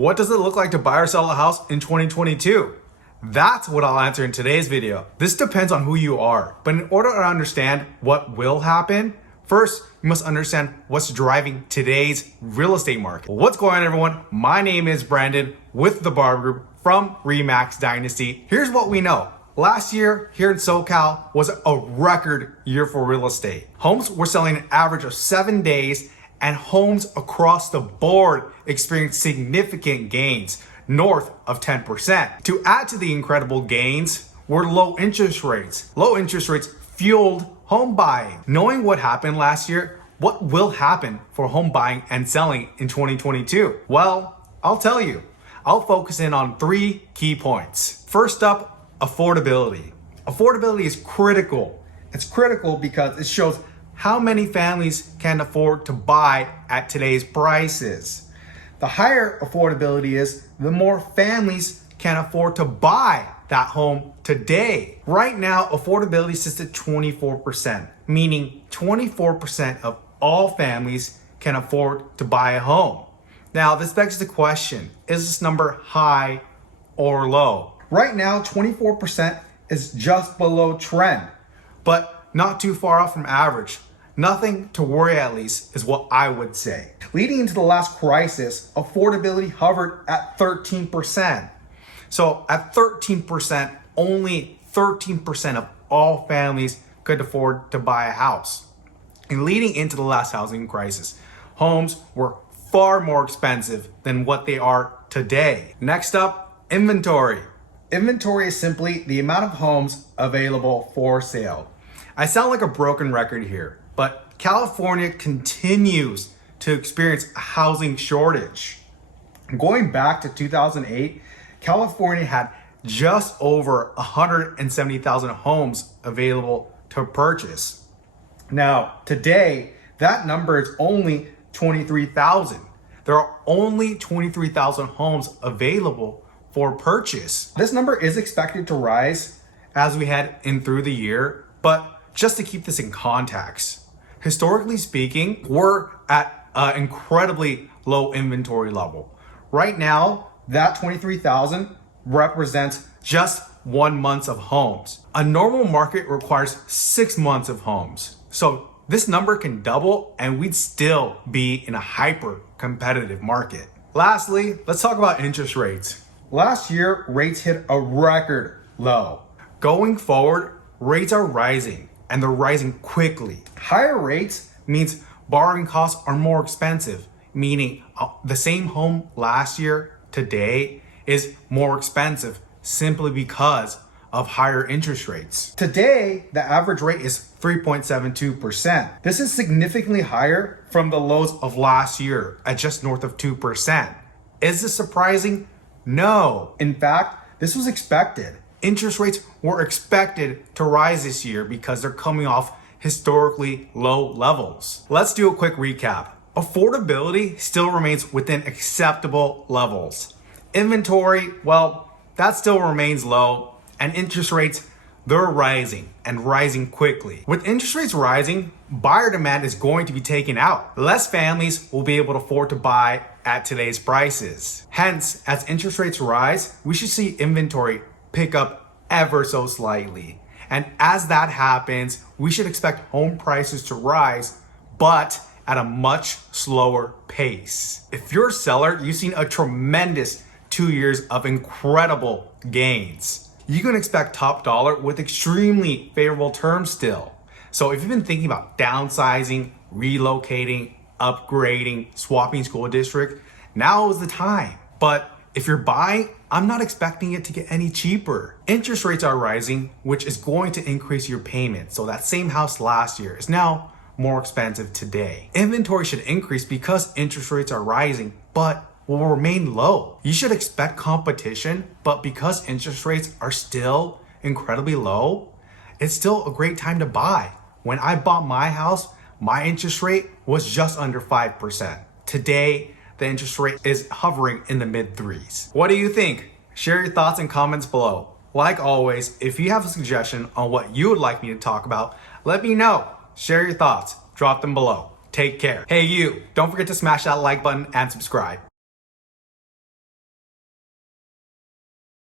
What does it look like to buy or sell a house in 2022? That's what I'll answer in today's video. This depends on who you are, but in order to understand what will happen, first, you must understand what's driving today's real estate market. What's going on, everyone? My name is Brandon with the Bar Group from Remax Dynasty. Here's what we know. Last year here in SoCal was a record year for real estate. Homes were selling an average of 7 days, and homes across the board experienced significant gains, north of 10%. To add to the incredible gains were low interest rates. Low interest rates fueled home buying. Knowing what happened last year, what will happen for home buying and selling in 2022? Well, I'll tell you. I'll focus in on 3 key points. First up, affordability. Affordability is critical. It's critical because it shows how many families can afford to buy at today's prices. The higher affordability is, the more families can afford to buy that home today. Right now, affordability sits at 24%, meaning 24% of all families can afford to buy a home. Now, this begs the question, is this number high or low? Right now, 24% is just below trend, but not too far off from average. Nothing to worry, at least, is what I would say. Leading into the last crisis, affordability hovered at 13%. So at 13%, only 13% of all families could afford to buy a house. And leading into the last housing crisis, homes were far more expensive than what they are today. Next up, inventory. Inventory is simply the amount of homes available for sale. I sound like a broken record here, but California continues to experience a housing shortage. Going back to 2008, California had just over 170,000 homes available to purchase. Now, today, that number is only 23,000. There are only 23,000 homes available for purchase. This number is expected to rise as we head in through the year, but just to keep this in context, historically speaking, we're at an incredibly low inventory level. Right now, that 23,000 represents just 1 month of homes. A normal market requires 6 months of homes. So this number can double and we'd still be in a hyper competitive market. Lastly, let's talk about interest rates. Last year, rates hit a record low. Going forward, rates are rising, and they're rising quickly. Higher rates means borrowing costs are more expensive, meaning the same home last year today is more expensive simply because of higher interest rates. Today, the average rate is 3.72%. This is significantly higher from the lows of last year at just north of 2%. Is this surprising? No. In fact, this was expected. Interest rates were expected to rise this year because they're coming off historically low levels. Let's do a quick recap. Affordability still remains within acceptable levels. Inventory, well, that still remains low, and interest rates, they're rising and rising quickly. With interest rates rising, buyer demand is going to be taken out. Less families will be able to afford to buy at today's prices. Hence, as interest rates rise, we should see inventory pick up ever so slightly. And as that happens, we should expect home prices to rise, but at a much slower pace. If you're a seller, you've seen a tremendous 2 years of incredible gains. You can expect top dollar with extremely favorable terms still. So if you've been thinking about downsizing, relocating, upgrading, swapping school district, now is the time. But if you're buying, I'm not expecting it to get any cheaper. Interest rates are rising, which is going to increase your payment. So that same house last year is now more expensive today. Inventory should increase because interest rates are rising, but will remain low. You should expect competition, but because interest rates are still incredibly low, it's still a great time to buy. When I bought my house, my interest rate was just under 5%. Today, the interest rate is hovering in the mid 3s. What do you think? Share your thoughts and comments below. Like always, if you have a suggestion on what you would like me to talk about, let me know. Share your thoughts, drop them below. Take care. Hey you, don't forget to smash that like button and subscribe.